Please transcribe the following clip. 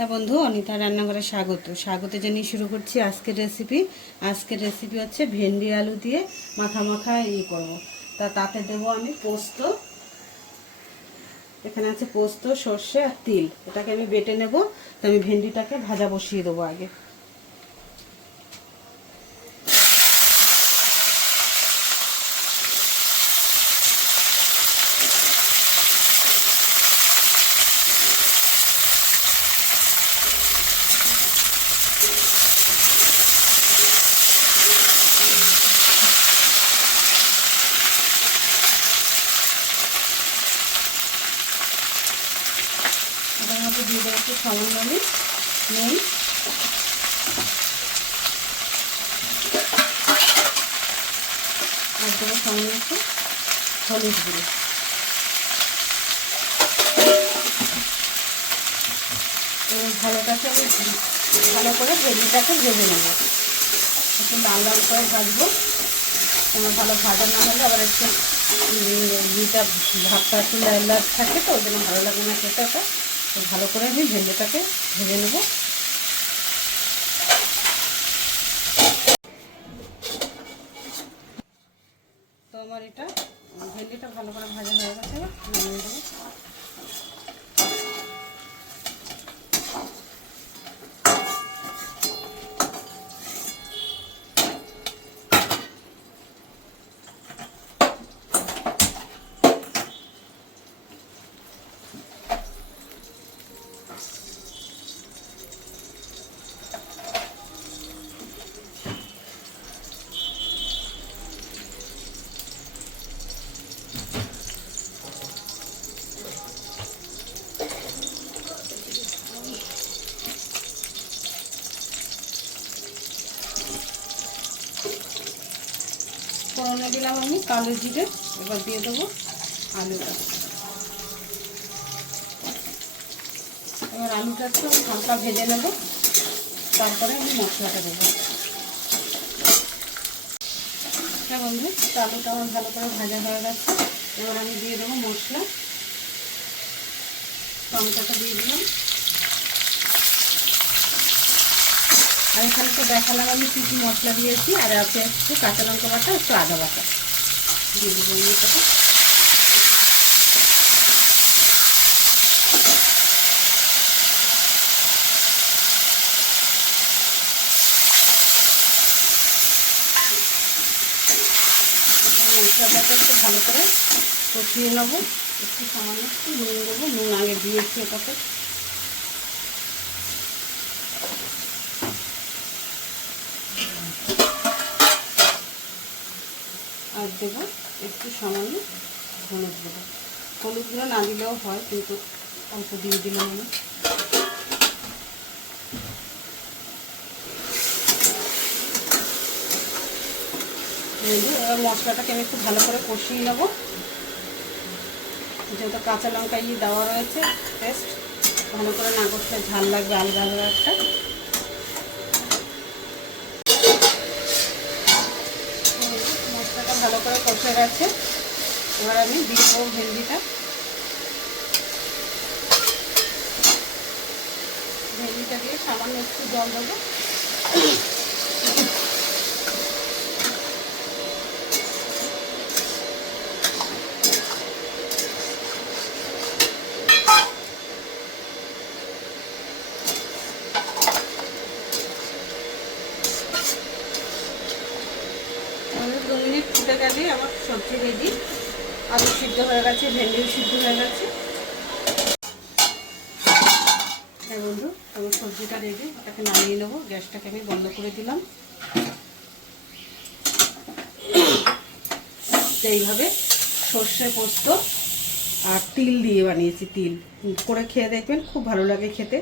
হ্যাঁ বন্ধু, অনিতা রান্নাঘরে স্বাগত জানিয়ে শুরু করছি আজকের রেসিপি হচ্ছে ভেন্ডি আলু দিয়ে মাখা মাখা করব। তাতে দেবো আমি পোস্ত। এখানে আছে পোস্ত, সর্ষে আর তিল। এটাকে আমি বেটে নেব। তো আমি ভেন্ডিটাকে ভাজা বসিয়ে দেবো আগে। এটার মধ্যে দিয়ে দেবো একটু সামান্য নুন, আর দেবো সামান্য একটু হলুদ গুঁড়ো। ভালো করে ভেন্ডিটাকে ভেজে নেব। একটু লাল লাল করে ভাজবো। ভালো ভাজা না হলে আবার একটু ভাতটা একটু লাল লাল থাকে, তো ওই জন্য ভালো লাগে না খেতে। ওটা তো ভালো করে আমি ভেন্ডিটাকে ভেজে নেব। তো আমার ভেন্ডিটা ভালো করে ভাজা হয়ে গেছে, নামিয়ে দেবো। ফোড়নে দিলাম আমি কালো জিরে। এবার দিয়ে দেবো আলুটা। এবার আলুটা একটু হালকা ভেজে নেব, তারপরে আমি মশলাটা দেবো। হ্যাঁ বন্ধু, আলুটা আমার ভালো করে ভাজা হয়ে গেছে। এবার আমি দিয়ে দেবো মশলা। টমেটোটা দিয়ে দিলাম। আর এখানে তো দেখালাম আমি কী কী মশলা দিয়েছি। আর আছে একটু কাঁচা লঙ্কা বাটা, একটু আদা বাটা দিয়ে দেবো। এটাকে মশলাটাকে একটু ভালো করে কষিয়ে নেবো। একটু সামান্য একটু নুন দেবো। নুন আগে দিয়েছি এটাতে। আর দেবো একটু সামান্য হলুদ গুঁড়ো। হলুদ গুঁড়ো না দিলেও হয়, কিন্তু অল্প দিয়ে দিলাম আমি। এবার মশলাটাকে আমি একটু ভালো করে কষিয়ে নেবো। যেহেতু কাঁচা লঙ্কা দেওয়া রয়েছে, পেস্ট ভালো করে না করতে ঝাল লাগবে আলগা আলগা একটা। মশলাটা ভালো করে কষে গেছে। এবার আমি দিয়ে দেবো ভেন্ডিটা দিয়ে সামান্য একটু জল দেবো। আমি 2 মিনিট ফুটে গেলেই আমার সবজি রেডি। আলু সিদ্ধ হয়ে গেছে, ভেন্ডিও সিদ্ধ হয়ে গেছে। হ্যাঁ বন্ধু, আমার সবজিটা রেডি। ওটাকে নামিয়ে নেবো। গ্যাসটাকে আমি বন্ধ করে দিলাম। এইভাবে সর্ষে পোস্ত আর তিল দিয়ে বানিয়েছি। তিল করে খেয়ে দেখবেন, খুব ভালো লাগে খেতে।